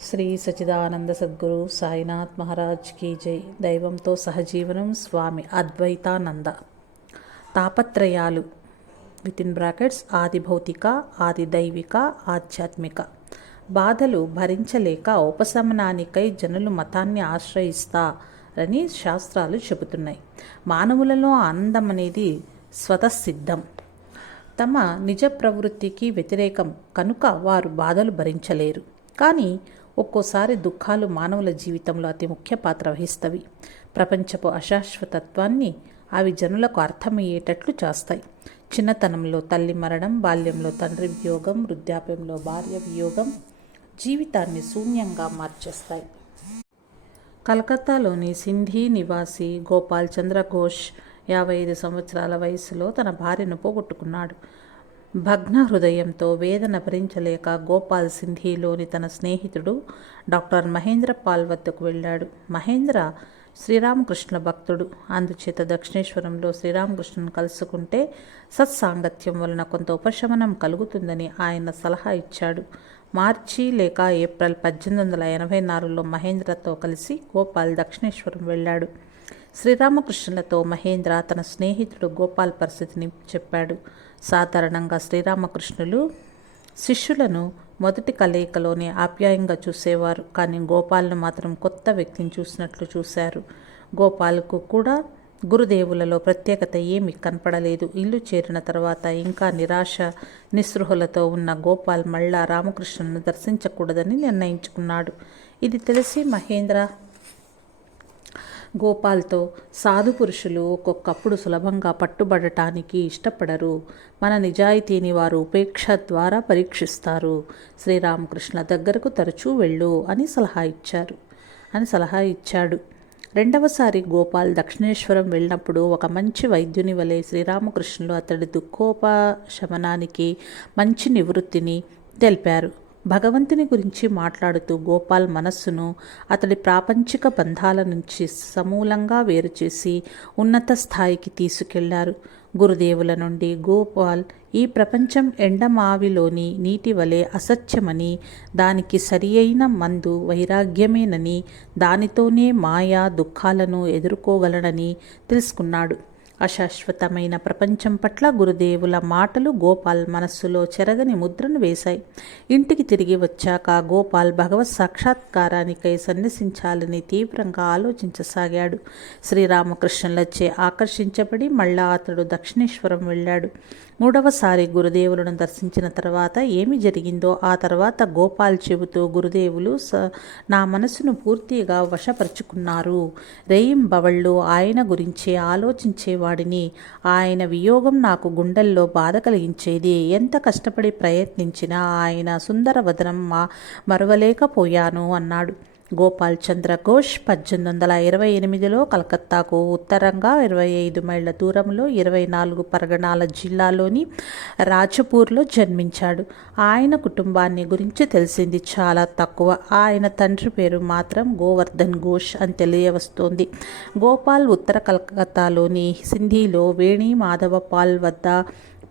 శ్రీ సచిదానంద సద్గురు సాయినాథ్ మహారాజ్ కీ జై. దైవంతో సహజీవనం స్వామి అద్వైతానంద. తాపత్రయాలు. విత్ ఇన్ బ్రాకెట్స్ ఆది భౌతిక ఆది దైవిక ఆధ్యాత్మిక. బాధలు భరించలేక ఉపశమనానికై జనులు మతాన్ని ఆశ్రయిస్తారని శాస్త్రాలు చెబుతున్నాయి. మానవులలో ఆనందం అనేది స్వతసిద్ధం. తమ నిజ ప్రవృత్తికి వ్యతిరేకం. కనుక వారు బాధలు భరించలేరు. కానీ ఒక్కోసారి దుఃఖాలు మానవుల జీవితంలో అతి ముఖ్య పాత్ర వహిస్తవి. ప్రపంచపు అశాశ్వతత్వాన్ని అవి జనులకు అర్థమయ్యేటట్లు చేస్తాయి. చిన్నతనంలో తల్లి మరణం బాల్యంలో తండ్రి వియోగం వృద్ధాప్యంలో భార్య వియోగం జీవితాన్ని శూన్యంగా మార్చేస్తాయి. కలకత్తాలోని సింధీ నివాసి గోపాల్ చంద్ర ఘోష్ యాభై ఐదు సంవత్సరాల వయసులో తన భార్యను పోగొట్టుకున్నాడు. భగ్న హృదయంతో వేదన భరించలేక గోపాల్ సింధీలోని తన స్నేహితుడు డాక్టర్ మహేంద్ర పాల్ వద్దకు వెళ్ళాడు. మహేంద్ర శ్రీరామకృష్ణ భక్తుడు. అందుచేత దక్షిణేశ్వరంలో శ్రీరామకృష్ణను కలుసుకుంటే సత్సాంగత్యం వలన కొంత ఉపశమనం కలుగుతుందని ఆయన సలహా ఇచ్చాడు. మార్చి లేక ఏప్రిల్ పద్దెనిమిది వందల ఎనభై నాలుగులో మహేంద్రతో కలిసి గోపాల్ దక్షిణేశ్వరం వెళ్ళాడు. శ్రీరామకృష్ణులతో మహేంద్ర తన స్నేహితుడు గోపాల్ పరిస్థితిని చెప్పాడు. సాధారణంగా శ్రీరామకృష్ణులు శిష్యులను మొదటి కలయికలోనే ఆప్యాయంగా చూసేవారు కానీ గోపాల్ను మాత్రం కొత్త వ్యక్తిని చూసినట్లు చూశారు. గోపాల్కు కూడా గురుదేవులలో ప్రత్యేకత ఏమీ కనపడలేదు. ఇల్లు చేరిన తర్వాత ఇంకా నిరాశ నిస్పృహలతో ఉన్న గోపాల్ మళ్ళా రామకృష్ణును దర్శించకూడదని నిర్ణయించుకున్నాడు. ఇది తెలిసి మహేంద్ర గోపాల్తో సాధు పురుషులు ఒక్కొక్కప్పుడు సులభంగా పట్టుబడటానికి ఇష్టపడరు. మన నిజాయితీని వారు ఉపేక్ష ద్వారా పరీక్షిస్తారు. శ్రీరామకృష్ణ దగ్గరకు తరచూ వెళ్ళు అని సలహా ఇచ్చారు. అని సలహా ఇచ్చాడు. రెండవసారి గోపాల్ దక్షిణేశ్వరం వెళ్ళినప్పుడు ఒక మంచి వైద్యుని వలె శ్రీరామకృష్ణులు అతడి దుఃఖోపశమనానికి మంచి నివృత్తిని తెలిపారు. భగవంతుని గురించి మాట్లాడుతూ గోపాల్ మనస్సును అతడి ప్రాపంచిక బంధాల నుంచి సమూలంగా వేరుచేసి ఉన్నత స్థాయికి తీసుకెళ్ళారు. గురుదేవుల నుండి గోపాల్ ఈ ప్రపంచం ఎండమావిలోని నీటి వలె అసత్యమని దానికి సరి అయిన మందు వైరాగ్యమేనని దానితోనే మాయా దుఃఖాలను ఎదుర్కోగలనని తెలుసుకున్నాడు. అశాశ్వతమైన ప్రపంచం పట్ల గురుదేవుల మాటలు గోపాల్ మనస్సులో చెరగని ముద్రను వేశాయి. ఇంటికి తిరిగి వచ్చాక గోపాల్ భగవత్ సాక్షాత్కారానికై సన్యసించాలని తీవ్రంగా ఆలోచించసాగాడు. శ్రీరామకృష్ణులచే ఆకర్షించబడి మళ్ళా అతడు దక్షిణేశ్వరం వెళ్ళాడు. మూడవసారి గురుదేవులను దర్శించిన తర్వాత ఏమి జరిగిందో ఆ తర్వాత గోపాల్ చెబుతూ గురుదేవులు స నా మనసును పూర్తిగా వశపరుచుకున్నారు. రేయింబవళ్ళు ఆయన గురించి ఆలోచించేవాడిని. ఆయన వియోగం నాకు గుండెల్లో బాధ కలిగించేది. ఎంత కష్టపడి ప్రయత్నించినా ఆయన సుందర వదనం మా మరవలేకపోయాను అన్నాడు. గోపాల్ చంద్ర ఘోష్ పద్దెనిమిది వందల ఇరవై ఎనిమిదిలో కలకత్తాకు ఉత్తరంగా ఇరవై ఐదు మైళ్ళ దూరంలో ఇరవై నాలుగు పరగణాల జిల్లాలోని రాజపూర్లో జన్మించాడు. ఆయన కుటుంబాన్ని గురించి తెలిసింది చాలా తక్కువ. ఆయన తండ్రి పేరు మాత్రం గోవర్ధన్ ఘోష్ అని తెలియవస్తోంది. గోపాల్ ఉత్తర కలకత్తాలోని సింధీలో వేణి మాధవపాల్ వద్ద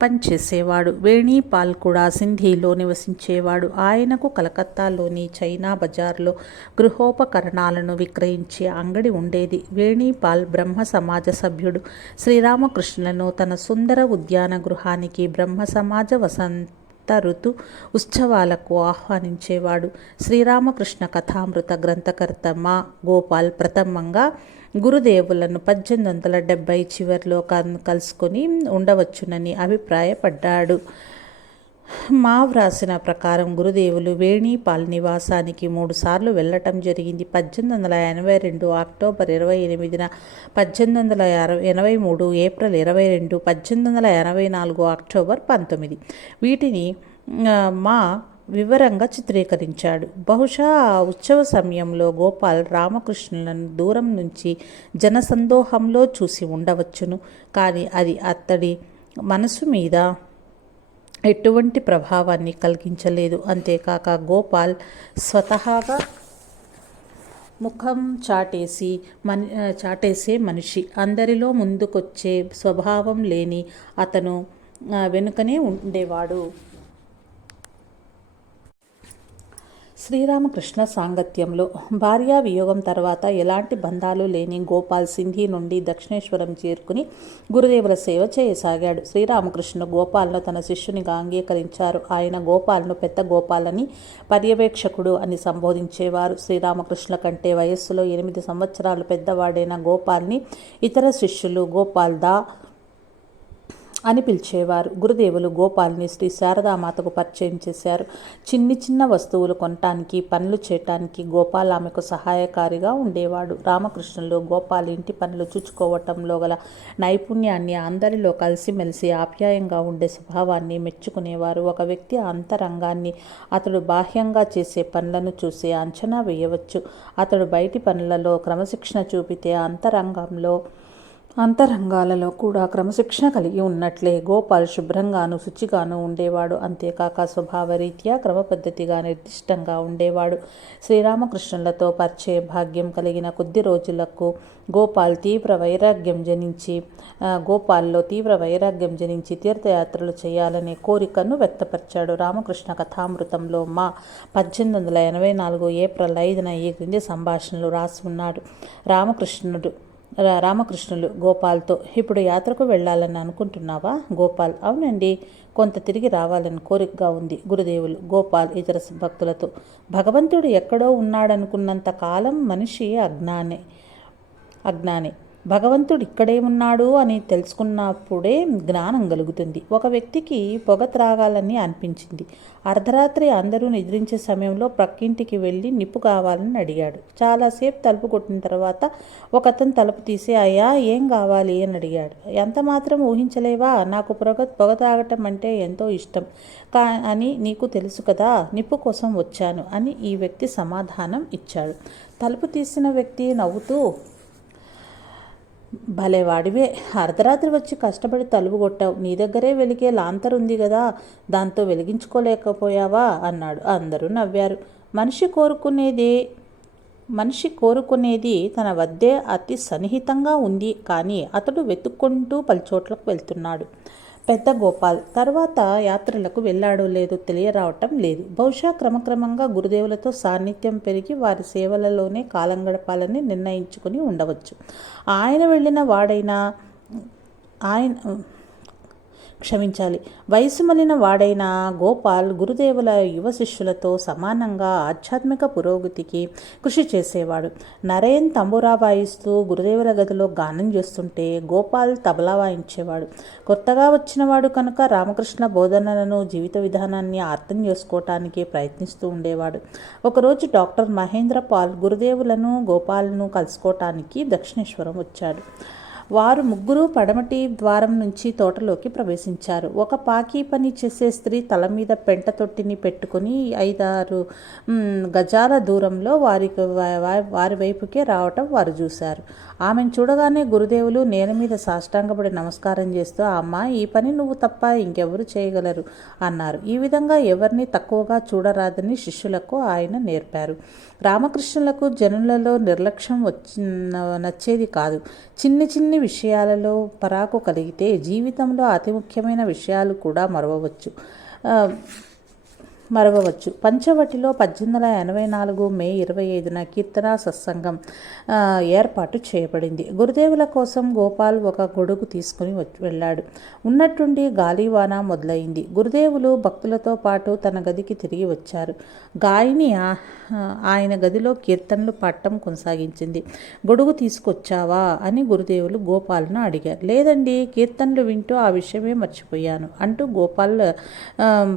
పనిచేసేవాడు. వేణీపాల్ కూడా సింధీలో నివసించేవాడు. ఆయనకు కలకత్తాలోని చైనా బజార్లో గృహోపకరణాలను విక్రయించే అంగడి ఉండేది. వేణీపాల్ బ్రహ్మ సమాజ సభ్యుడు. శ్రీరామకృష్ణులను తన సుందర ఉద్యాన గృహానికి బ్రహ్మ సమాజ వసంత ఋతు ఉత్సవాలకు ఆహ్వానించేవాడు. శ్రీరామకృష్ణ కథామృత గ్రంథకర్త మా గోపాల్ ప్రథమంగా గురుదేవులను పద్దెనిమిది వందల డెబ్భై చివరిలో కలుసుకొని ఉండవచ్చునని అభిప్రాయపడ్డాడు. మా వ్రాసిన ప్రకారం గురుదేవులు వేణిపాల్ నివాసానికి మూడుసార్లు వెళ్ళటం జరిగింది. పద్దెనిమిది వందల ఎనభై రెండు అక్టోబర్ ఇరవై ఎనిమిదిన పద్దెనిమిది వందల ఎనభై మూడు ఏప్రిల్ ఇరవై రెండు పద్దెనిమిది వందల ఎనభై నాలుగు అక్టోబర్ పంతొమ్మిది. వీటిని మా వివరంగా చిత్రీకరించాడు. బహుశా ఆ ఉత్సవ సమయంలో గోపాల్ రామకృష్ణులను దూరం నుంచి జనసందోహంలో చూసి ఉండవచ్చును. కానీ అది అతడి మనసు మీద ఎటువంటి ప్రభావాన్ని కలిగించలేదు. అంతేకాక గోపాల్ స్వతహాగా ముఖం చాటేసి మని చాటేసే మనిషి. అందరిలో ముందుకొచ్చే స్వభావం లేని అతను వెనుకనే ఉండేవాడు. శ్రీరామకృష్ణ సాంగత్యంలో భార్యా వియోగం తర్వాత ఎలాంటి బంధాలు లేని గోపాల్ సింధి నుండి దక్షిణేశ్వరం చేరుకుని గురుదేవుల సేవ చేయసాగాడు. శ్రీరామకృష్ణ గోపాల్ను తన శిష్యునిగా అంగీకరించారు. ఆయన గోపాల్ను పెద్ద గోపాలని పర్యవేక్షకుడు అని సంబోధించేవారు. శ్రీరామకృష్ణ కంటే వయస్సులో ఎనిమిది సంవత్సరాలు పెద్దవాడైన గోపాల్ని ఇతర శిష్యులు గోపాల్ దా అని పిలిచేవారు. గురుదేవులు గోపాల్ని శ్రీ శారదామాతకు పరిచయం చేశారు. చిన్ని చిన్న వస్తువులు కొనటానికి పనులు చేయటానికి గోపాల్ ఆమెకు సహాయకారిగా ఉండేవాడు. రామకృష్ణులు గోపాల్ ఇంటి పనులు చూచుకోవటంలో గల నైపుణ్యాన్ని అందరిలో కలిసిమెలిసి ఆప్యాయంగా ఉండే స్వభావాన్ని మెచ్చుకునేవారు. ఒక వ్యక్తి అంతరంగాన్ని అతడు బాహ్యంగా చేసే పనులను చూసి అంచనా వేయవచ్చు. అతడు బయటి పనులలో క్రమశిక్షణ చూపితే అంతరంగంలో అంతరంగాలలో కూడా క్రమశిక్షణ కలిగి ఉన్నట్లే గోపాల్ శుభ్రంగాను శుచిగాను ఉండేవాడు. అంతేకాక స్వభావరీత్యా క్రమపద్ధతిగా నిర్దిష్టంగా ఉండేవాడు. శ్రీరామకృష్ణులతో పరిచయ భాగ్యం కలిగిన కొద్ది రోజులకు గోపాల్ తీవ్ర వైరాగ్యం జనించి గోపాల్లో తీవ్ర వైరాగ్యం జనించి తీర్థయాత్రలు చేయాలనే కోరికను వ్యక్తపరిచాడు. రామకృష్ణ కథామృతంలో మా పద్దెనిమిది వందల ఎనభై నాలుగు ఏప్రిల్ ఐదున ఈ క్రింది సంభాషణలు రాసి ఉన్నాడు. రామకృష్ణుడు రామకృష్ణులు గోపాల్తో ఇప్పుడు యాత్రకు వెళ్ళాలని అనుకుంటున్నావా? గోపాల్ అవునండి. కొంత తిరిగి రావాలని కోరికగా ఉంది గురుదేవులు గోపాల్ ఇతర భక్తులతో. భగవంతుడు ఎక్కడో ఉన్నాడనుకున్నంత కాలం మనిషి అజ్ఞానే అజ్ఞాని. భగవంతుడు ఇక్కడే ఉన్నాడు అని తెలుసుకున్నప్పుడే జ్ఞానం కలుగుతుంది. ఒక వ్యక్తికి పొగ త్రాగాలని అనిపించింది. అర్ధరాత్రి అందరూ నిద్రించే సమయంలో ప్రక్కింటికి వెళ్ళి నిప్పు కావాలని అడిగాడు. చాలాసేపు తలుపు కొట్టిన తర్వాత ఒకతను తలుపు తీసి అయ్యా ఏం కావాలి? అని అడిగాడు. ఎంత మాత్రం ఊహించలేవా? నాకు పొగ పొగ త్రాగటం అంటే ఎంతో ఇష్టం. కా అని నీకు తెలుసు కదా నిప్పు కోసం వచ్చాను అని ఈ వ్యక్తి సమాధానం ఇచ్చాడు. తలుపు తీసిన వ్యక్తి నవ్వుతూ భలే వాడివే అర్ధరాత్రి వచ్చి కష్టపడి తలుపు కొట్టావు. నీ దగ్గరే వెలిగే లాంతర్ ఉంది కదా దాంతో వెలిగించుకోలేకపోయావా? అన్నాడు. అందరూ నవ్వారు. మనిషి కోరుకునేది మనిషి కోరుకునేది తన వద్దే అతి సన్నిహితంగా ఉంది. కానీ అతడు వెతుక్కుంటూ పలుచోట్లకు వెళ్తున్నాడు. పెద్ద గోపాల్. తర్వాత యాత్రలకు వెళ్ళాడో లేదో తెలియరావటం లేదు. బహుశా క్రమక్రమంగా గురుదేవులతో సాన్నిధ్యం పెరిగి వారి సేవలలోనే కాలం గడపాలని నిర్ణయించుకుని ఉండవచ్చు. ఆయన వెళ్ళిన వాడైనా ఆయన క్షమించాలి. వయసు మలిన వాడైన గోపాల్ గురుదేవుల యువ శిష్యులతో సమానంగా ఆధ్యాత్మిక పురోగతికి కృషి చేసేవాడు. నరేన్ తంబురా వాయిస్తూ గురుదేవుల గదిలో గానం చేస్తుంటే గోపాల్ తబలా వాయించేవాడు. కొత్తగా వచ్చినవాడు కనుక రామకృష్ణ బోధనలను జీవిత విధానాన్ని అర్థం చేసుకోవటానికి ప్రయత్నిస్తూ ఉండేవాడు. ఒకరోజు డాక్టర్ మహేంద్ర పాల్ గురుదేవులను గోపాల్ను కలుసుకోవటానికి దక్షిణేశ్వరం వచ్చాడు. వారు ముగ్గురు పడమటి ద్వారం నుంచి తోటలోకి ప్రవేశించారు. ఒక పాకీ పని చేసే స్త్రీ తల మీద పెంట తొట్టిని పెట్టుకుని ఐదారు గజాల దూరంలో వారి వారి వైపుకే రావటం వారు చూశారు. ఆమెను చూడగానే గురుదేవులు నేల మీద సాష్టాంగపడి నమస్కారం చేస్తూ అమ్మ ఈ పని నువ్వు తప్ప ఇంకెవరు చేయగలరు అన్నారు. ఈ విధంగా ఎవరిని తక్కువగా చూడరాదని శిష్యులకు ఆయన నేర్పారు. రామకృష్ణులకు జనులలో నిర్లక్ష్యం వచ్చి నచ్చేది కాదు. చిన్ని చిన్ని విషయాలలో పరాకు కలిగితే జీవితంలో అతి ముఖ్యమైన విషయాలు కూడా మరవవచ్చు. మరవవచ్చు. పంచవటిలో పద్దెనిమిది వందల ఎనభై నాలుగు మే ఇరవై ఐదున కీర్తన సత్సంగం ఏర్పాటు చేయబడింది. గురుదేవుల కోసం గోపాల్ ఒక గొడుగు తీసుకుని వెళ్ళాడు. ఉన్నట్టుండి గాలివాన మొదలైంది. గురుదేవులు భక్తులతో పాటు తన గదికి తిరిగి వచ్చారు. గాయని ఆయన గదిలో కీర్తనలు పాడటం కొనసాగించింది. గొడుగు తీసుకొచ్చావా అని గురుదేవులు గోపాల్ను అడిగారు. లేదండి కీర్తనలు వింటూ ఆ విషయమే మర్చిపోయాను అంటూ గోపాల్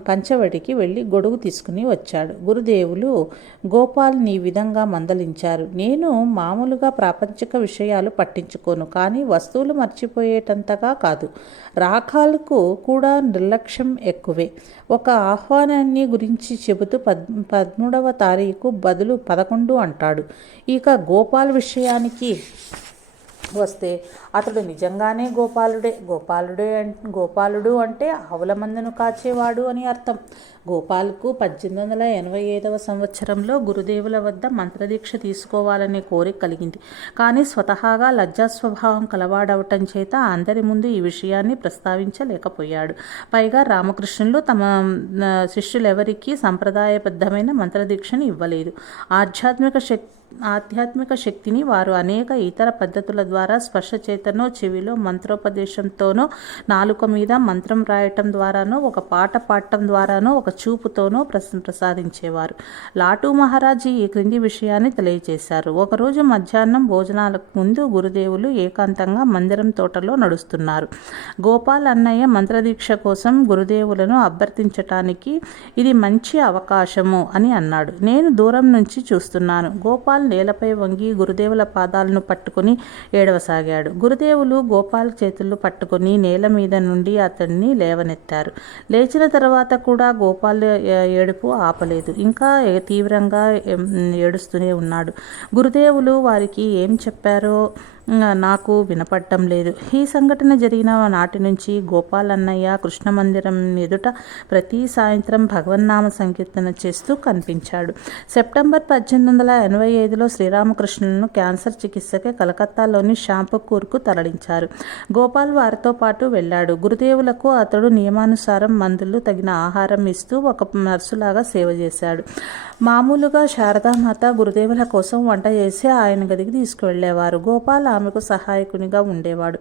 పంచవటికి వెళ్ళి గొడుగు తీసుకుని వచ్చాడు. గురుదేవులు గోపాల్ నీ విధంగా మందలించారు. నేను మామూలుగా ప్రాపంచిక విషయాలు పట్టించుకోను కానీ వస్తువులు మర్చిపోయేటంతగా కాదు. రాఖాలకు కూడా నిర్లక్ష్యం ఎక్కువే. ఒక ఆహ్వానాన్ని గురించి చెబుతూ పద్ పదమూడవ తారీఖు బదులు పదకొండు అంటాడు. ఇక గోపాల్ విషయానికి వస్తే అతడు నిజంగానే గోపాలుడే. గోపాలుడే గోపాలుడు అంటే ఆవుల మందను కాచేవాడు అని అర్థం. గోపాల్కు పద్దెనిమిది వందల ఎనభై ఐదవ సంవత్సరంలో గురుదేవుల వద్ద మంత్రదీక్ష తీసుకోవాలనే కోరిక కలిగింది. కానీ స్వతహాగా లజ్జాస్వభావం కలవాడవటం చేత అందరి ముందు ఈ విషయాన్ని ప్రస్తావించలేకపోయాడు. పైగా రామకృష్ణులు తమ శిష్యులెవరికీ సంప్రదాయబద్ధమైన మంత్రదీక్షను ఇవ్వలేదు. ఆధ్యాత్మిక శక్తి ఆధ్యాత్మిక శక్తిని వారు అనేక ఇతర పద్ధతుల ద్వారా స్పర్శ చేతనో చెవిలో మంత్రోపదేశంతోనో నాలుక మీద మంత్రం రాయటం ద్వారానో ఒక పాట పాడటం ద్వారానో ఒక చూపుతోనో ప్రస ప్రసాదించేవారు. లాటూ మహారాజు ఈ క్రింది విషయాన్ని తెలియజేశారు ఒకరోజు మధ్యాహ్నం భోజనాలకు ముందు గురుదేవులు ఏకాంతంగా మందిరం తోటలో నడుస్తున్నారు. గోపాల్ అన్నయ్య మంత్రదీక్ష కోసం గురుదేవులను అభ్యర్థించటానికి ఇది మంచి అవకాశము అని అన్నాడు. నేను దూరం నుంచి చూస్తున్నాను. గోపాల్ నేలపై వంగి గురుదేవుల పాదాలను పట్టుకుని ఏడవసాగాడు. గురుదేవులు గోపాల్ చేతులు పట్టుకుని నేల మీద నుండి అతన్ని లేవనెత్తారు. లేచిన తర్వాత కూడా గోపాల్ గోపాల్ ఏడుపు ఆపలేదు. ఇంకా తీవ్రంగా ఏడుస్తూనే ఉన్నాడు. గురుదేవులు వారికి ఏం చెప్పారో నాకు వినపడటం లేదు. ఈ సంఘటన జరిగిన నాటి నుంచి గోపాల్ అన్నయ్య కృష్ణ మందిరం ఎదుట ప్రతి సాయంత్రం భగవన్నామ సంకీర్తన చేస్తూ కనిపించాడు. సెప్టెంబర్ పద్దెనిమిది వందల ఎనభై ఐదులో శ్రీరామకృష్ణులను క్యాన్సర్ చికిత్సకే కలకత్తాలోని షాంపకూర్కు తరలించారు. గోపాల్ వారితో పాటు వెళ్ళాడు. గురుదేవులకు అతడు నియమానుసారం మందులు తగిన ఆహారం ఇస్తూ ఒక నర్సులాగా సేవ చేశాడు. మామూలుగా శారదామాత గురుదేవుల కోసం వంట చేసి ఆయన గదికి తీసుకువెళ్ళేవారు. గోపాల్ ఆమెకు సహాయకునిగా ఉండేవాడు.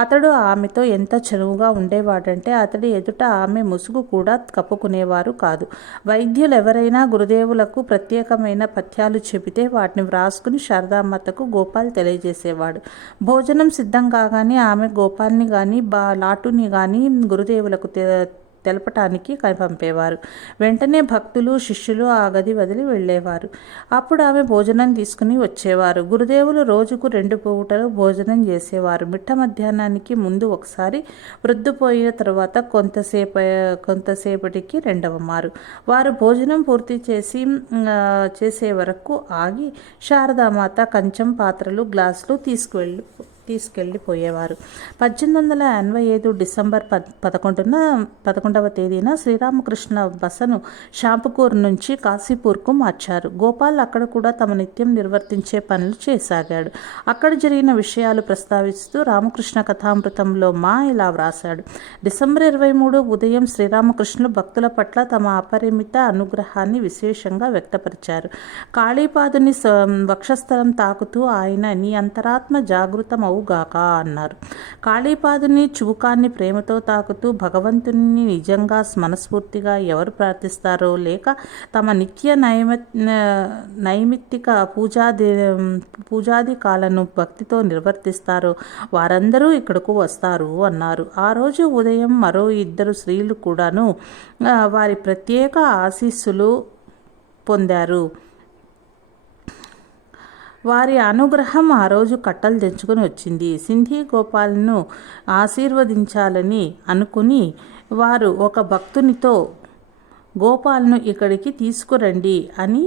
అతడు ఆమెతో ఎంత చనువుగా ఉండేవాడంటే అతడి ఎదుట ఆమె ముసుగు కూడా కప్పుకునేవారు కాదు. వైద్యులు ఎవరైనా గురుదేవులకు ప్రత్యేకమైన పథ్యాలు చెబితే వాటిని వ్రాసుకుని శారదామ్మతకు గోపాల్ తెలియజేసేవాడు. భోజనం సిద్ధం కాగానే ఆమె గోపాల్ని కానీ బా లాటుని కానీ గురుదేవులకు తెలపటానికి పంపేవారు. వెంటనే భక్తులు శిష్యులు ఆ గది వదిలి వెళ్ళేవారు. అప్పుడు ఆమె భోజనం తీసుకుని వచ్చేవారు. గురుదేవులు రోజుకు రెండు పూటలు భోజనం చేసేవారు. మిట్ట మధ్యాహ్నానికి ముందు ఒకసారి వృద్ధిపోయిన తర్వాత కొంతసేపు కొంతసేపటికి రెండవ మారు వారు భోజనం పూర్తి చేసి చేసే వరకు ఆగి శారదామాత కంచం పాత్రలు గ్లాసులు తీసుకువెళ్ళి తీసుకెళ్ళిపోయేవారు. పద్దెనిమిది వందల ఎనభై ఐదు డిసెంబర్ పద్ పదకొండున పదకొండవ తేదీన శ్రీరామకృష్ణ బసను షాంపుకూర్ నుంచి కాశీపూర్కు మార్చారు. గోపాల్ అక్కడ కూడా తమ నిత్యం నిర్వర్తించే పనులు చేసాగాడు. అక్కడ జరిగిన విషయాలు ప్రస్తావిస్తూ రామకృష్ణ కథామృతంలో మా ఇలా వ్రాశాడు. డిసెంబర్ ఇరవై మూడు ఉదయం శ్రీరామకృష్ణులు భక్తుల పట్ల తమ అపరిమిత అనుగ్రహాన్ని విశేషంగా వ్యక్తపరిచారు. కాళీపాదుని వక్షస్థలం తాకుతూ ఆయన నీ అంతరాత్మ జాగృతమవుగాక అన్నారు. కాళీపాదుని చుబుకాన్ని ప్రేమతో తాకుతూ భగవంతుని నిజంగా మనస్ఫూర్తిగా ఎవరు ప్రార్థిస్తారో లేక తమ నిత్య నైమ నైమిత్తిక పూజాది పూజాది కాలను భక్తితో నిర్వర్తిస్తారో వారందరూ ఇక్కడకు వస్తారు అన్నారు. ఆ రోజు ఉదయం మరో ఇద్దరు స్త్రీలు కూడాను వారి ప్రత్యేక ఆశీస్సులు పొందారు. వారి అనుగ్రహం ఆ రోజు కట్టలు తెచ్చుకొని వచ్చింది. సింధీ గోపాల్ను ఆశీర్వదించాలని అనుకుని వారు ఒక భక్తునితో గోపాల్ను ఇక్కడికి తీసుకురండి అని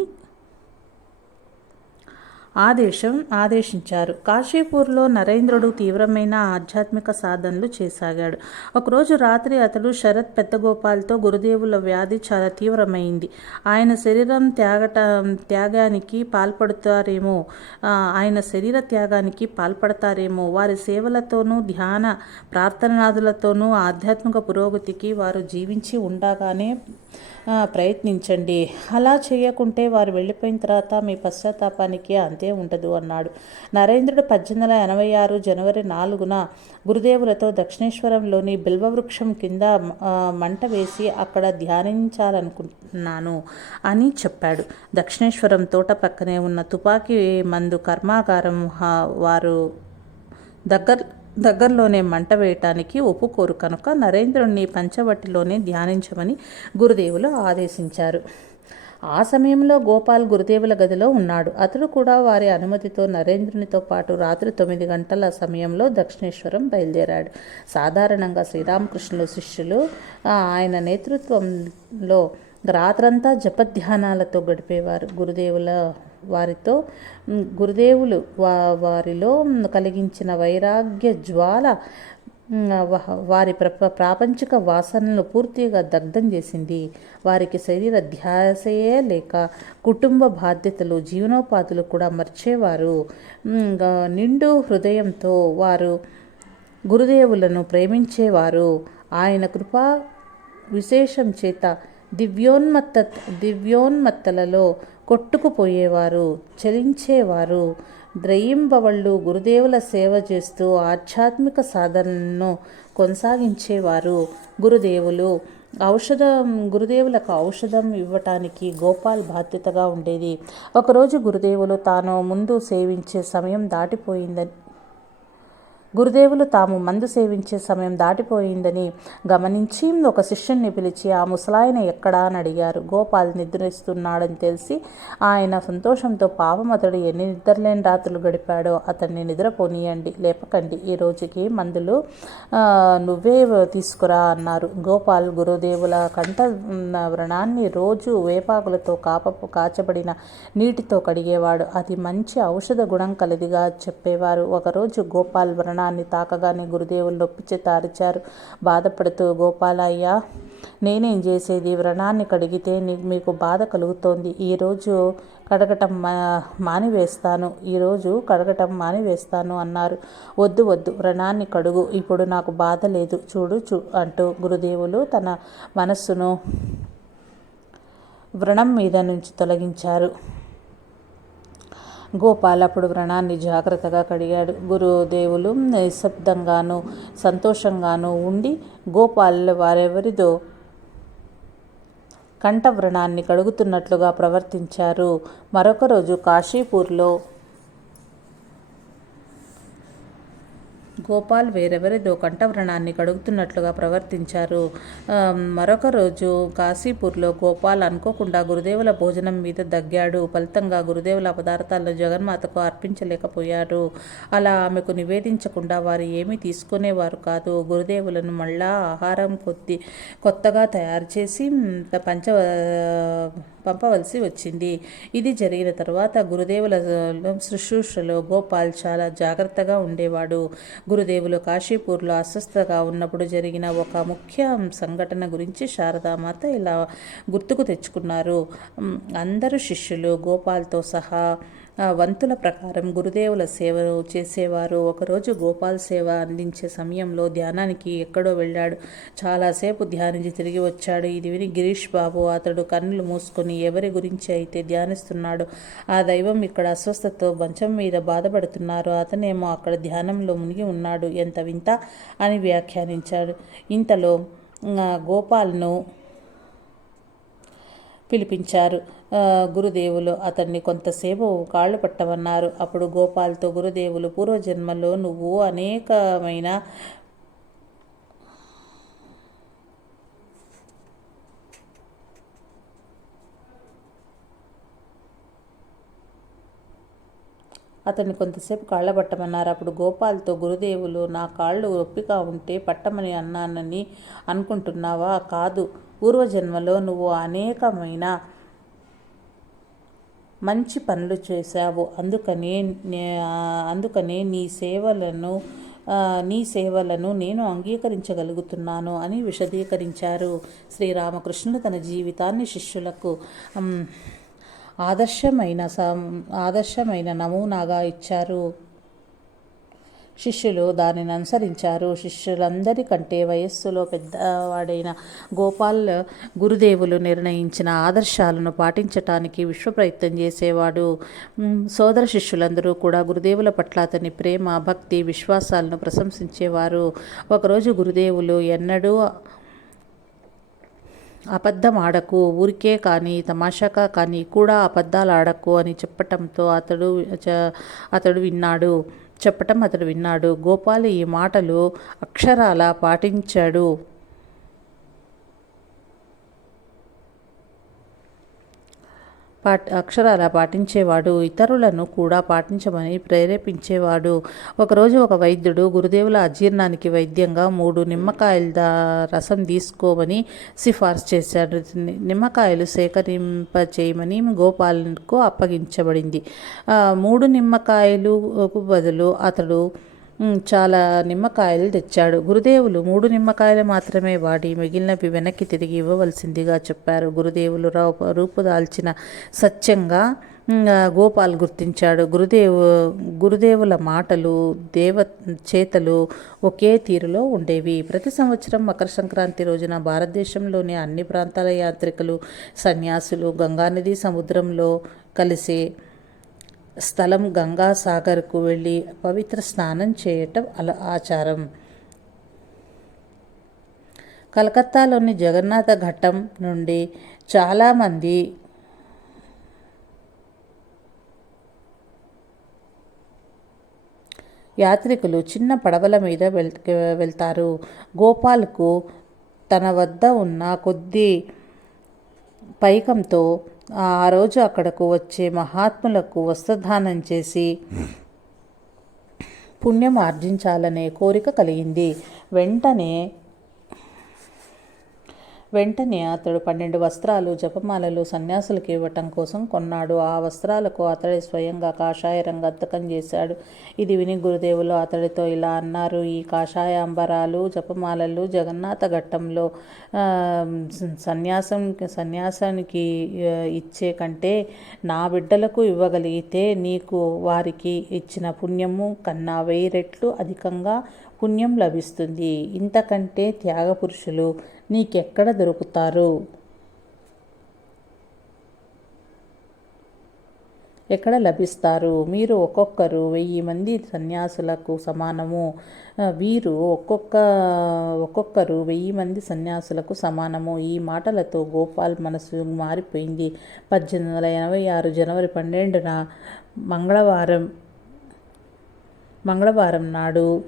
ఆదేశం ఆదేశించారు. కాశీపూర్లో నరేంద్రుడు తీవ్రమైన ఆధ్యాత్మిక సాధనలు చేసాగాడు. ఒకరోజు రాత్రి అతడు శరత్ పెద్దగోపాల్తో గురుదేవుల వ్యాధి చాలా తీవ్రమైంది. ఆయన శరీరం త్యాగట త్యాగానికి పాల్పడతారేమో ఆయన శరీర త్యాగానికి పాల్పడతారేమో వారి సేవలతోనూ ధ్యాన ప్రార్థనాదులతోనూ ఆధ్యాత్మిక పురోగతికి వారు జీవించి ఉండగానే ప్రయత్నించండి. అలా చేయకుంటే వారు వెళ్ళిపోయిన తర్వాత మీ పశ్చాత్తాపానికి అంతే ఉండదు అన్నాడు. నరేంద్రుడు పద్దెనిమిది వందల ఎనభై ఆరు జనవరి నాలుగున గురుదేవులతో దక్షిణేశ్వరంలోని బిల్వవృక్షం కింద మంట వేసి అక్కడ ధ్యానించాలనుకుంటున్నాను అని చెప్పాడు. దక్షిణేశ్వరం తోట పక్కనే ఉన్న తుపాకీ మందు కర్మాగారం వారు దగ్గర దగ్గరలోనే మంట వేయటానికి ఒప్పుకోరు కనుక నరేంద్రుణ్ణి పంచవటిలోనే ధ్యానించమని గురుదేవులు ఆదేశించారు. ఆ సమయంలో గోపాల్ గురుదేవుల గదిలో ఉన్నాడు. అతడు కూడా వారి అనుమతితో నరేంద్రునితో పాటు రాత్రి తొమ్మిది గంటల సమయంలో దక్షిణేశ్వరం బయలుదేరాడు. సాధారణంగా శ్రీరామకృష్ణుల శిష్యులు ఆయన నేతృత్వంలో రాత్రంతా జపధ్యానాలతో గడిపేవారు గురుదేవుల వారితో. గురుదేవులు వా వారిలో కలిగించిన వైరాగ్య జ్వాల వారి ప్ర ప్రాపంచిక వాసనలు పూర్తిగా దగ్ధం చేసింది. వారికి శరీర ధ్యాసయే లేక కుటుంబ బాధ్యతలు జీవనోపాధులు కూడా మర్చేవారు. నిండు హృదయంతో వారు గురుదేవులను ప్రేమించేవారు. ఆయన కృపా విశేషం చేత దివ్యోన్మత్త దివ్యోన్మత్తలలో కొట్టుకుపోయేవారు చలించేవారు. ద్రయింబవళ్ళు గురుదేవుల సేవ చేస్తూ ఆధ్యాత్మిక సాధనను కొనసాగించేవారు గురుదేవులు. ఔషధం గురుదేవులకు ఔషధం ఇవ్వటానికి గోపాల్ బాధ్యతగా ఉండేది. ఒకరోజు గురుదేవులు తాను ముందు సేవించే సమయం దాటిపోయిందని గురుదేవులు తాము మందు సేవించే సమయం దాటిపోయిందని గమనించి ఒక శిష్యుణ్ణి పిలిచి ఆ ముసలాయన ఎక్కడా? అని అడిగారు. గోపాల్ నిద్రిస్తున్నాడని తెలిసి ఆయన సంతోషంతో పాపం అతడు ఎన్ని నిద్రలేని రాత్రులు గడిపాడో అతన్ని నిద్రపోనీయండి లేపకండి. ఈ రోజుకి మందులు నువ్వే తీసుకురా అన్నారు. గోపాల్ గురుదేవుల కంఠ ఉన్న వ్రణాన్ని రోజు వేపాకులతో కాపపు కాచబడిన నీటితో కడిగేవాడు. అది మంచి ఔషధ గుణం కలిదిగా చెప్పేవారు. ఒకరోజు గోపాల్ వ్రణాన్ని తాకగానే గురుదేవులు నొప్పిచి తారిచారు. బాధపడుతూ గోపాలయ్య నేనేం చేసేది? వ్రణాన్ని కడిగితే మీకు బాధ కలుగుతోంది. ఈరోజు కడగటం మా మానివేస్తాను. ఈరోజు కడగటం మానివేస్తాను అన్నారు. వద్దు వద్దు వ్రణాన్ని కడుగు. ఇప్పుడు నాకు బాధ లేదు. చూడు చూ అంటూ గురుదేవులు తన మనస్సును వ్రణం మీద నుంచి తొలగించారు. గోపాల్ అప్పుడు వ్రణాన్ని జాగ్రత్తగా కడిగాడు. గురుదేవులు నిశ్శబ్దంగాను సంతోషంగాను ఉండి గోపాల్ వారెవరిదో కంఠవ్రణాన్ని కడుగుతున్నట్లుగా ప్రవర్తించారు. మరొక రోజు కాశీపూర్లో గోపాల్ వేరెవరిదో కంఠవ్రణాన్ని కడుగుతున్నట్లుగా ప్రవర్తించారు. మరొక రోజు కాశీపూర్లో గోపాల్ అనుకోకుండా గురుదేవుల భోజనం మీద దగ్గాడు. ఫలితంగా గురుదేవుల పదార్థాలను జగన్మాతకు అర్పించలేకపోయారు. అలా ఆమెకు నివేదించకుండా వారు ఏమీ తీసుకునేవారు కాదు. గురుదేవులను మళ్ళా ఆహారం కొద్ది కొత్తగా తయారు చేసి పంచ పంపవలసి వచ్చింది. ఇది జరిగిన తర్వాత గురుదేవుల శుశ్రూషలో గోపాల్ చాలా జాగ్రత్తగా ఉండేవాడు. గురుదేవులు కాశీపూర్లో అస్వస్థగా ఉన్నప్పుడు జరిగిన ఒక ముఖ్య సంఘటన గురించి శారదామాత ఇలా గుర్తుకు తెచ్చుకున్నారు. అందరు శిష్యులు గోపాల్తో సహా వంతుల ప్రకారం గురుదేవుల సేవను చేసేవారు. ఒకరోజు గోపాల్ సేవ అందించే సమయంలో ధ్యానానికి ఎక్కడో వెళ్ళాడు. చాలాసేపు ధ్యానించి తిరిగి వచ్చాడు. ఇది విని గిరీష్ బాబు అతడు కన్నులు మూసుకొని ఎవరి గురించి అయితే ధ్యానిస్తున్నాడు ఆ దైవం ఇక్కడ అస్వస్థతతో మంచం మీద బాధపడుతున్నారు. అతనేమో అక్కడ ధ్యానంలో మునిగి ఉన్నాడు. ఎంత వింత అని వ్యాఖ్యానించాడు. ఇంతలో గోపాల్ను పిలిపించారు. గురుదేవులు అతన్ని కొంతసేపు కాళ్ళు పట్టమన్నారు. అప్పుడు గోపాల్తో గురుదేవులు పూర్వజన్మలో నువ్వు అనేకమైన అతన్ని కొంతసేపు కాళ్ళబట్టమన్నారు. అప్పుడు గోపాల్తో గురుదేవులు నా కాళ్ళు ఒప్పిక ఉంటే పట్టమని అన్నానని అనుకుంటున్నావా? కాదు. పూర్వజన్మలో నువ్వు అనేకమైన మంచి పనులు చేశావు. అందుకనే నే- అందుకనే నీ సేవలను నీ సేవలను నేను అంగీకరించగలుగుతున్నాను అని విశదీకరించారు శ్రీరామకృష్ణుడు తన జీవితాన్ని శిష్యులకు. ఆదర్శమైన సం ఆదర్శమైన నమూనాగా ఇచ్చారు. శిష్యులు దానిని అనుసరించారు. శిష్యులందరికంటే వయస్సులో పెద్దవాడైన గోపాల్ గురుదేవులు నిర్ణయించిన ఆదర్శాలను పాటించటానికి విశ్వ ప్రయత్నం చేసేవాడు. సోదర శిష్యులందరూ కూడా గురుదేవుల పట్ల అతని ప్రేమ భక్తి విశ్వాసాలను ప్రశంసించేవారు. ఒకరోజు గురుదేవులు ఎన్నడూ అబద్ధం ఆడకు ఊరికే కానీ తమాషాగా కానీ కూడా అబద్ధాలు ఆడకు అని చెప్పటంతో అతడు అతడు విన్నాడు. చెప్పటం అతడు విన్నాడు. గోపాల్ ఈ మాటలు అక్షరాల పాటించాడు. పాట్ అక్షరాల పాటించేవాడు ఇతరులను కూడా పాటించమని ప్రేరేపించేవాడు. ఒకరోజు ఒక వైద్యుడు గురుదేవుల అజీర్ణానికి వైద్యంగా మూడు నిమ్మకాయల రసం తీసుకోమని సిఫార్సు చేశాడు. నిమ్మకాయలు సేకరింప చేయమని గోపాల్కు అప్పగించబడింది. మూడు నిమ్మకాయలు బదులు అతడు చాలా నిమ్మకాయలు తెచ్చాడు. గురుదేవులు మూడు నిమ్మకాయలు మాత్రమే వాడి మిగిలినవి వెనక్కి తిరిగి ఇవ్వవలసిందిగా చెప్పారు. గురుదేవులు రూప రూపుదాల్చిన సత్యంగా గోపాల్ గుర్తించాడు. గురుదేవు గురుదేవుల మాటలు దేవ చేతలు ఒకే తీరులో ఉండేవి. ప్రతి సంవత్సరం మకర సంక్రాంతి రోజున భారతదేశంలోని అన్ని ప్రాంతాల యాత్రికులు సన్యాసులు గంగానది సముద్రంలో కలిసే స్థలం గంగాసాగర్కు వెళ్ళి పవిత్ర స్నానం చేయటం అల ఆచారం. కలకత్తాలోని జగన్నాథ ఘట్టం నుండి చాలామంది యాత్రికులు చిన్న పడవల మీద వెళ్ వెళ్తారు. గోపాల్కు తన వద్ద ఉన్న కొద్ది పైకంతో ఆ రోజు అక్కడకు వచ్చే మహాత్ములకు వస్త్రదానం చేసి పుణ్యం ఆర్జించాలనే కోరిక కలిగింది. వెంటనే వెంటనే అతడు పన్నెండు వస్త్రాలు జపమాలలు సన్యాసులకు ఇవ్వటం కోసం కొన్నాడు. ఆ వస్త్రాలకు అతడే స్వయంగా కాషాయ రంగు అద్దకం చేశాడు. ఇది విని గురుదేవులు అతడితో ఇలా అన్నారు. ఈ కాషాయ అంబరాలు జపమాలలు జగన్నాథ ఘట్టంలో సన్యాసం సన్యాసానికి ఇచ్చే కంటే నా బిడ్డలకు ఇవ్వగలిగితే నీకు వారికి ఇచ్చిన పుణ్యము కన్నా వెయ్యి రెట్లు అధికంగా పుణ్యం లభిస్తుంది. ఇంతకంటే త్యాగపురుషులు నీకెక్కడ దొరుకుతారు? ఎక్కడ లభిస్తారు? మీరు ఒక్కొక్కరు వెయ్యి మంది సన్యాసులకు సమానము. వీరు ఒక్కొక్క ఒక్కొక్కరు వెయ్యి మంది సన్యాసులకు సమానము. ఈ మాటలతో గోపాల్ మనసు మారిపోయింది. పద్దెనిమిది వందల ఎనభై ఆరు జనవరి పన్నెండున మంగళవారం మంగళవారం నాడు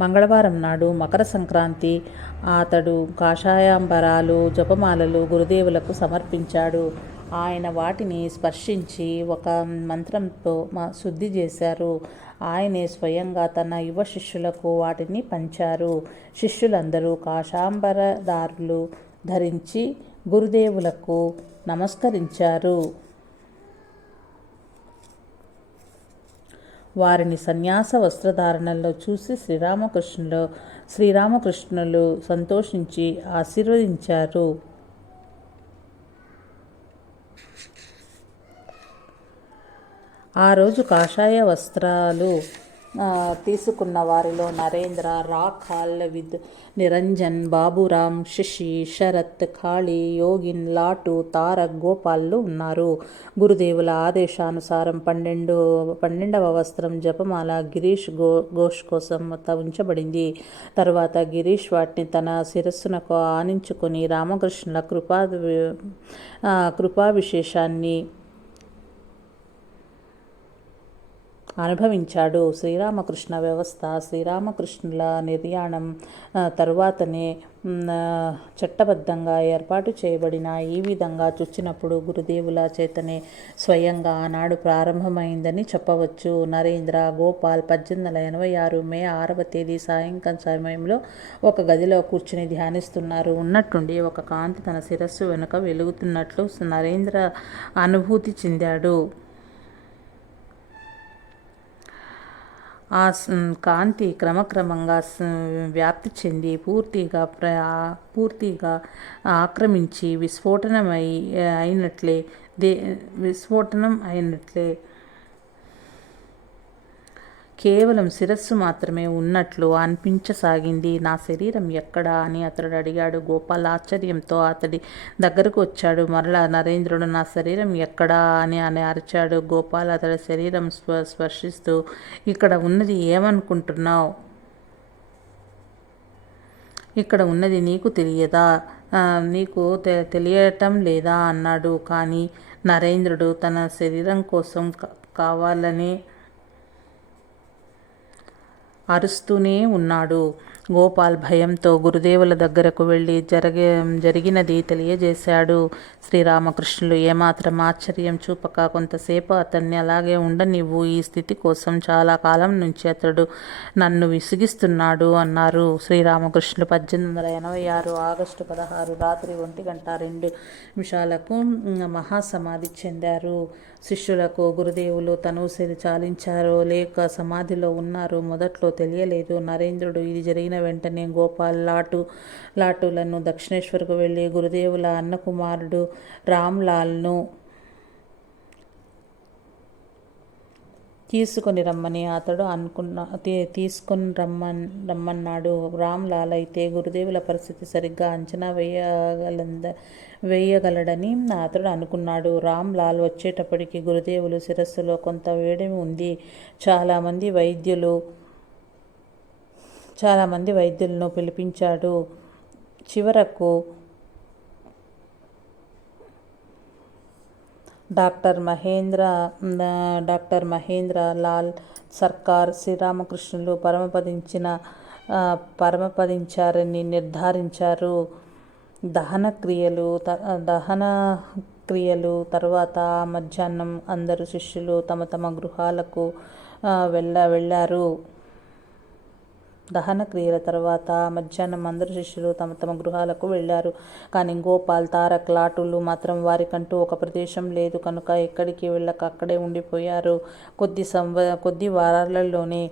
మంగళవారం నాడు మకర సంక్రాంతి అతడు కాషాయాంబరాలు జపమాలలు గురుదేవులకు సమర్పించాడు. ఆయన వాటిని స్పర్శించి ఒక మంత్రంతో మ- శుద్ధి చేశారు. ఆయనే స్వయంగా తన యువ శిష్యులకు వాటిని పంచారు. శిష్యులందరూ కాషాంబరదారులు ధరించి గురుదేవులకు నమస్కరించారు. వారిని సన్యాస వస్త్రధారణలో చూసి శ్రీరామకృష్ణులు శ్రీరామకృష్ణులు సంతోషించి ఆశీర్వదించారు. ఆ రోజు కాషాయ వస్త్రాలు తీసుకున్న వారిలో నరేంద్ర రాఖాల్ విద్ నిరంజన్ బాబురామ్ శశి శరత్ ఖాళీ యోగిన్ లాటు తారక్ గోపాల్లు ఉన్నారు. గురుదేవుల ఆదేశానుసారం పన్నెండు పన్నెండవ వస్త్రం జపమాల గిరీష్ గో ఘోష్ కోసం ఉంచబడింది తర్వాత గిరీష్ వాటిని తన శిరస్సునకు ఆనించుకొని రామకృష్ణుల కృపా కృపా విశేషాన్ని అనుభవించాడు. శ్రీరామకృష్ణ వ్యవస్థ శ్రీరామకృష్ణుల నిర్యాణం తరువాతనే చట్టబద్ధంగా ఏర్పాటు చేయబడిన ఈ విధంగా చూచినప్పుడు గురుదేవుల చేతనే స్వయంగా ఆనాడు ప్రారంభమైందని చెప్పవచ్చు. నరేంద్ర గోపాల్ పద్దెనిమిది వందల ఎనభై ఆరు మే ఆరవ తేదీ సాయంకాలం సమయంలో ఒక గదిలో కూర్చుని ధ్యానిస్తున్నారు. ఉన్నట్టుండి ఒక కాంతి తన శిరస్సు వెనుక వెలుగుతున్నట్లు నరేంద్ర అనుభూతి చెందాడు. ఆ కాంతి క్రమక్రమంగా వ్యాప్తి చెంది పూర్తిగా ప్ర పూర్తిగా ఆక్రమించి విస్ఫోటనమై అయినట్లే దే విస్ఫోటనం అయినట్లే కేవలం శిరస్సు మాత్రమే ఉన్నట్లు అనిపించసాగింది. నా శరీరం ఎక్కడా అని అతడు అడిగాడు. గోపాల్ ఆశ్చర్యంతో అతడి దగ్గరకు వచ్చాడు. మరలా నరేంద్రుడు నా శరీరం ఎక్కడా అని అని అరిచాడు. గోపాల్ అతడి శరీరం స్వ స్పర్శిస్తూ ఇక్కడ ఉన్నది ఏమనుకుంటున్నావు? ఇక్కడ ఉన్నది నీకు తెలియదా? నీకు తె తెలియటం లేదా? అన్నాడు. కానీ నరేంద్రుడు తన శరీరం కోసం కావాలని కావాలనే అరుస్తూనే ఉన్నాడు. గోపాల్ భయంతో గురుదేవుల దగ్గరకు వెళ్ళి జరగే జరిగినది తెలియజేశాడు. శ్రీరామకృష్ణులు ఏమాత్రం ఆశ్చర్యం చూపక కొంతసేపు అతన్ని అలాగే ఉండనివ్వు ఈ స్థితి కోసం చాలా కాలం నుంచి అతడు నన్ను విసిగిస్తున్నాడు అన్నారు. శ్రీరామకృష్ణులు పద్దెనిమిది వందల ఎనభై ఆరు ఆగస్టు పదహారు రాత్రి ఒంటి గంట రెండు నిమిషాలకు మహాసమాధి చెందారు. శిష్యులకు గురుదేవులు తనుసరి చాలించారో లేక సమాధిలో ఉన్నారో మొదట్లో తెలియలేదు. నరేంద్రుడు ఇది జరిగిన వెంటనే గోపాల్ లాటు లాటులను దక్షిణేశ్వర్కు వెళ్ళి గురుదేవుల అన్నకుమారుడు రామ్లాల్ను తీసుకొని రమ్మని అతడు అనుకున్న తీ- తీసుకొని రమ్మన్ రమ్మన్నాడు. రామ్లాల్ అయితే గురుదేవుల పరిస్థితి సరిగ్గా అంచనా వేయగలంద వేయగలడని అతడు అనుకున్నాడు. రామ్లాల్ వచ్చేటప్పటికి గురుదేవులు శిరస్సులో కొంత వేడిమి ఉంది. చాలామంది వైద్యులు చాలామంది వైద్యులను పిలిపించాడు. చివరకు డాక్టర్ మహేంద్ర డాక్టర్ మహేంద్ర లాల్ సర్కార్ శ్రీరామకృష్ణులు పరమపదించిన పరమపదించారని నిర్ధారించారు. దహన క్రియలు త- దహన క్రియలు తర్వాత మధ్యాహ్నం అందరు శిష్యులు తమ తమ గృహాలకు వెళ్ళ వెళ్ళారు. దహన క్రియల తర్వాత మధ్యాహ్నం అందరు శిష్యులు తమ తమ గృహాలకు వెళ్ళారు. కానీ గోపాల్ తారక్ లాటులు మాత్రం వారికంటూ ఒక ప్రదేశం లేదు. కనుక ఎక్కడికి వెళ్ళక అక్కడే ఉండిపోయారు. కొద్ది సంవ కొద్ది వారాలలోనే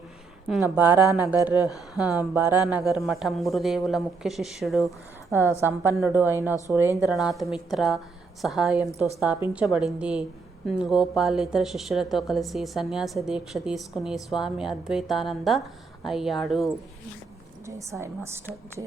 బారానగర్ బారానగర్ మఠం గురుదేవుల ముఖ్య శిష్యుడు సంపన్నుడు అయిన సురేంద్రనాథ్ మిత్ర సహాయంతో స్థాపించబడింది. గోపాల్ ఇతర శిష్యులతో కలిసి సన్యాస దీక్ష తీసుకుని స్వామి అద్వైతానంద అయ్యాడు. జై సాయి మాస్టర్ జై